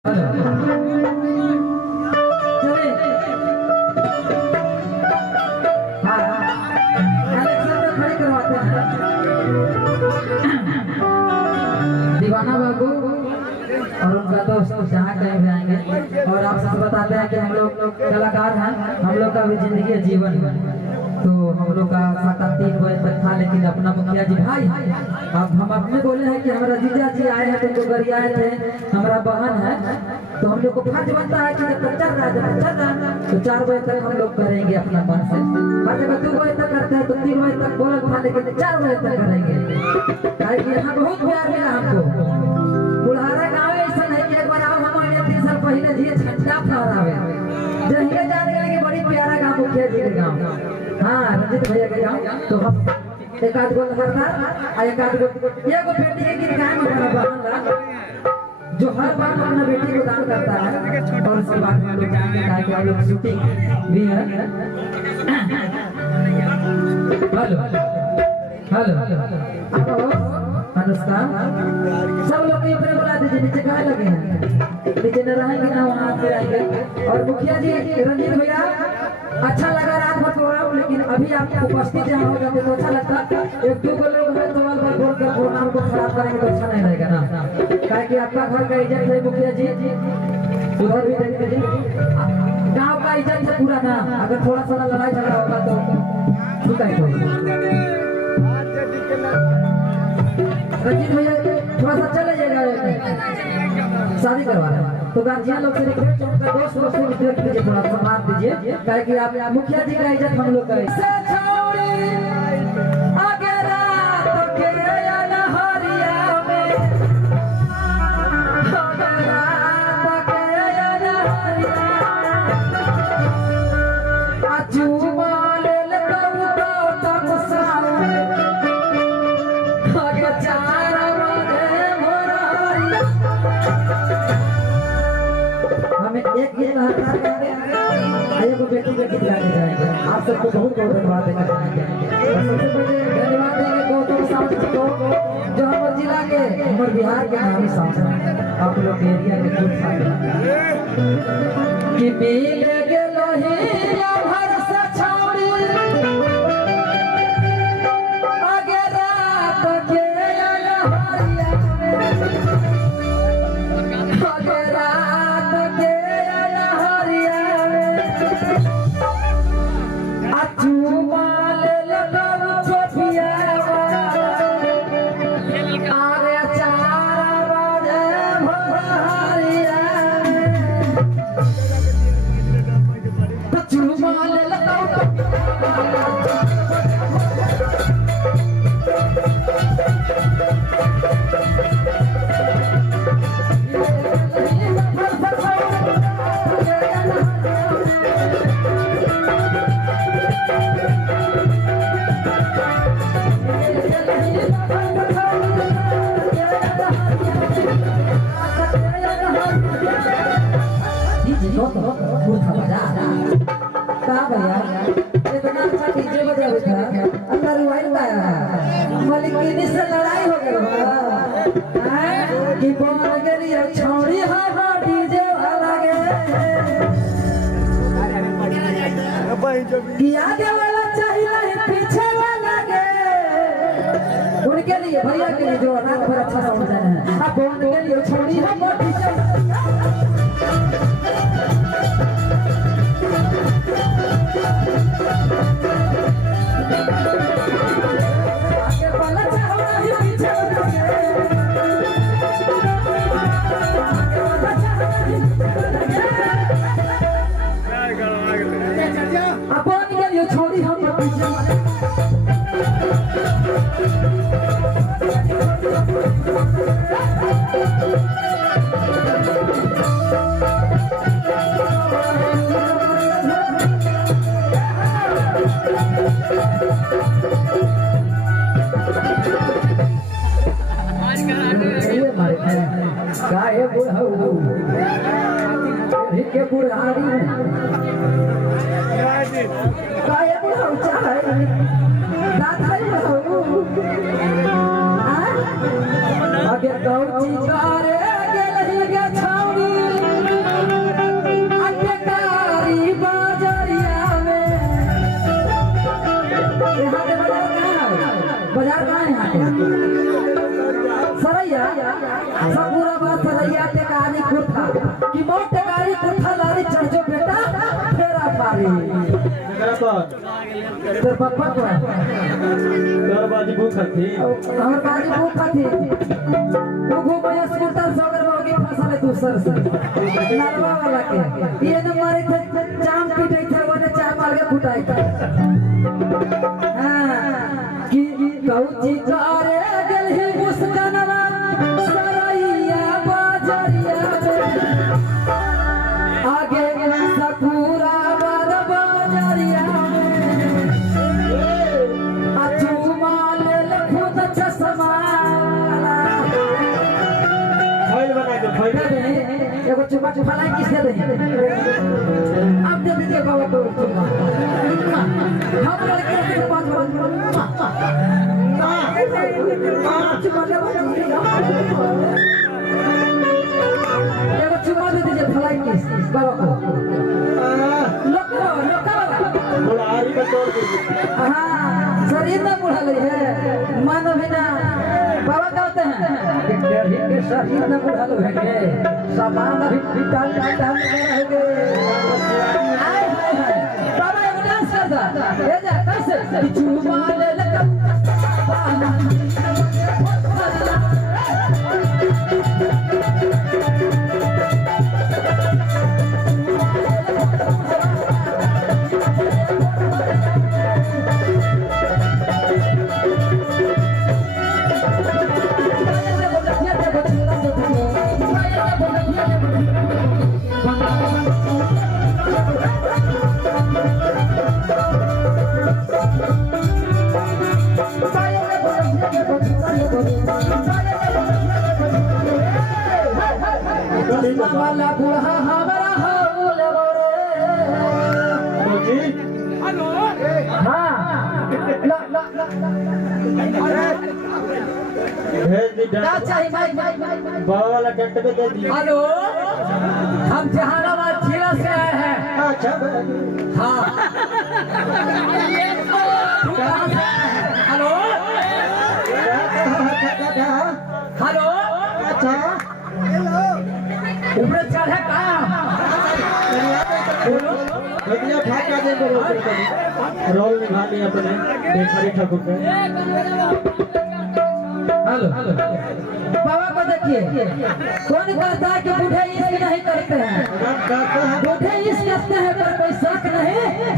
दीवाना बाबू और उनका दोस्त जहाँ कहीं भी आएंगे और आप सब बताते हैं कि हम लोग कलाकार हैं, हम लोग का भी जिंदगी है, जीवन है। तो हम लोग का खाता 3 बजे तक था, लेकिन अपना मुखिया जी भाई अब हम अपने बोले हैं कि हमारा जीजा जी आए हैं, तो गरी आए थे, हमारा बहन है, तो हम लोग को फर्ज बनता है कि जब तक चल रहा है तो 4 बजे तक हम लोग करेंगे अपना मन से। और जब 2 बजे तक करते हैं तो 3 बजे तक बोला था, लेकिन 4 बजे तक करेंगे। यहाँ बहुत प्यार मिला हमको। बुढ़ारा गाँव ऐसा नहीं कि एक बार आओ हमारे 3 साल पहले जी झंडा फहरावे जहिए जाने लगे, बड़ी प्यारा गाँव मुखिया जी के गाँव। हाँ, रंजित भैया के गाँव। तो हम एक आध गो लहरदार एक आध गो एगो बेटी के गीत गाए हमारा बहन जो हर बार अपना बेटी को दान करता है। और उसके बाद हम लोग जाएंगे गाय के लोग शूटिंग भी है। हेलो अनुष्का, सब लोग के ऊपर बुला दीजिए, नीचे कहाँ लगे हैं, नीचे न रहेंगे ना वहाँ पे आएंगे। और मुखिया जी रंजीत भैया, अच्छा लगा रात भर प्रोग्राम, लेकिन अभी आप उपस्थित जहाँ हो जाते तो अच्छा लगता। 1-2 लोग हैं तो बार बोल कर प्रोग्राम को खराब करेंगे तो अच्छा नहीं रहेगा ना, क्या कि आपका घर का इज्जत है मुखिया जी, उधर भी देख लीजिए, गाँव का इज्जत है पूरा ना। अगर थोड़ा सा लड़ाई झगड़ा होगा तो ठीक है। रंजीत भैया थोड़ा सा चले जाएगा, शादी करवा रहे हैं तो गार्जियन लोग से रिक्वेस्ट है, उनका दोस्त लोग से रिक्वेस्ट कीजिए, थोड़ा सम्मान दीजिए, क्या कि आप मुखिया जी का इज्जत हम लोग करें। हमें एक गीत बेटी बेटी गाने जाएंगे। आप सबको बहुत बहुत धन्यवाद देना चाहेंगे। और सबसे पहले धन्यवाद देंगे गौतम साहब को, जो हमारे जिला के हमारे बिहार के नामी साहब हैं, आप लोग के एरिया के खुद कि मिल गेलो हीरा भर से छावड़ी आगे रात के अलहरिया में, आगे रात के इतना अच्छा डीजे बजा था, अंदर वाइल आया मलिकिनी से लड़ाई हो गई कि बन गई छोड़ी हा डीजे वाला गे कि आगे वाला चाहिए पीछे वाला गे। उनके लिए भैया के लिए जो रात भर अच्छा साउंड देना है, अब बन के लिए छोड़ी हा डीजे छोड़ी हम गाय बुढ़ऊ के बुढ़ारी गाय बुढ़ऊ चाहे आगे गौची करे गेल गे छौड़ी गाड़ी कुर्ता कि मोट गाड़ी कुर्ता लारी चढ़ जो बेटा फेरा पारी तेरे पापा को तोर बाजी भूख थी हमर बाजी भूख थी वो घूमे स्कूटर सगर होगी फसल दूसर से नरवा वाला के ये न मारे थे जाम पीटे थे वो ने चार मार के फुटाई थे हां कि कौची करे दिल ही मुस्कानवा सरैया बाजरिया आगे सकुरा बार बाजरिया अचू माल लखुत चश्मा फाइल बना के फाइल एगो चुपा चुपा लाइन किस दे अब दे दीजिए बाबा को चुपा हम लड़के के पास चुपा ले एगो चुपा दे दीजिए फलाई किस बाबा को लोका बोला आरी का तोड़ दे हां शरीर में बुढ़ा ले है मन बिना बाबा कहते हैं के शरीर में बुढ़ा लो है के सामान भी डाल रहेंगे हाय हाय बाबा एक डांस कर दा ये जा कैसे चुमा ले लगा वाला बुढ़ा हमारा हाउल जी हेलो हां ला भेज दी क्या चाहिए भाई बाबा वाला टेंट पे दे दी हेलो हम जहानाबाद जिला से आए हैं अच्छा हाँ हेलो हेलो अच्छा ऊपर चढ़े का भैया भाग दे रोल निभा लिया अपने बेचारी ठाकुर पे हेलो बाबा को देखिए कौन कहता है कि बूढ़े इश्क नहीं करते हैं बूढ़े इश्क करते हैं पर कोई शक नहीं